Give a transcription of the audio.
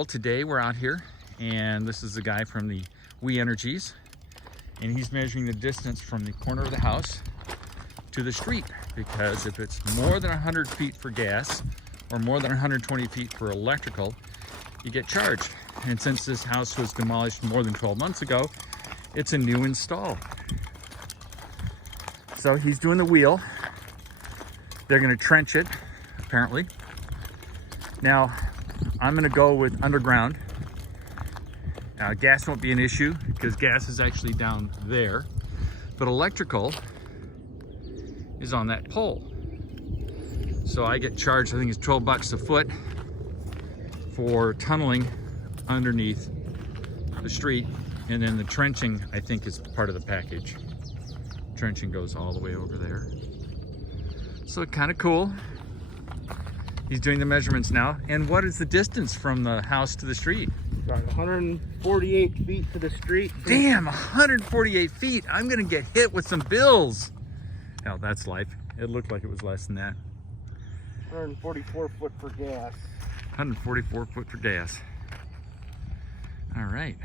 Well, today we're out here, and this is the guy from the Weenergies, and he's measuring the distance from the corner of the house to the street, because if it's more than 100 feet for gas or more than 120 feet for electrical, you get charged. And since this house was demolished more than 12 months ago, it's a new install. So he's doing the wheel. They're going to trench it, apparently. Now, I'm going to go with underground. Gas won't be an issue because gas is actually down there, but electrical is on that pole. So I get charged, I think it's 12 bucks a foot for tunneling underneath the street, and then the trenching, I think, is part of the package. Trenching goes all the way over there. So kind of cool. He's doing the measurements now. And what is the distance from the house to the street? Got 148 feet to the street. Damn, 148 feet. I'm gonna get hit with some bills. Hell, that's life. It looked like it was less than that. 144 foot for gas. 144 foot for gas. All right.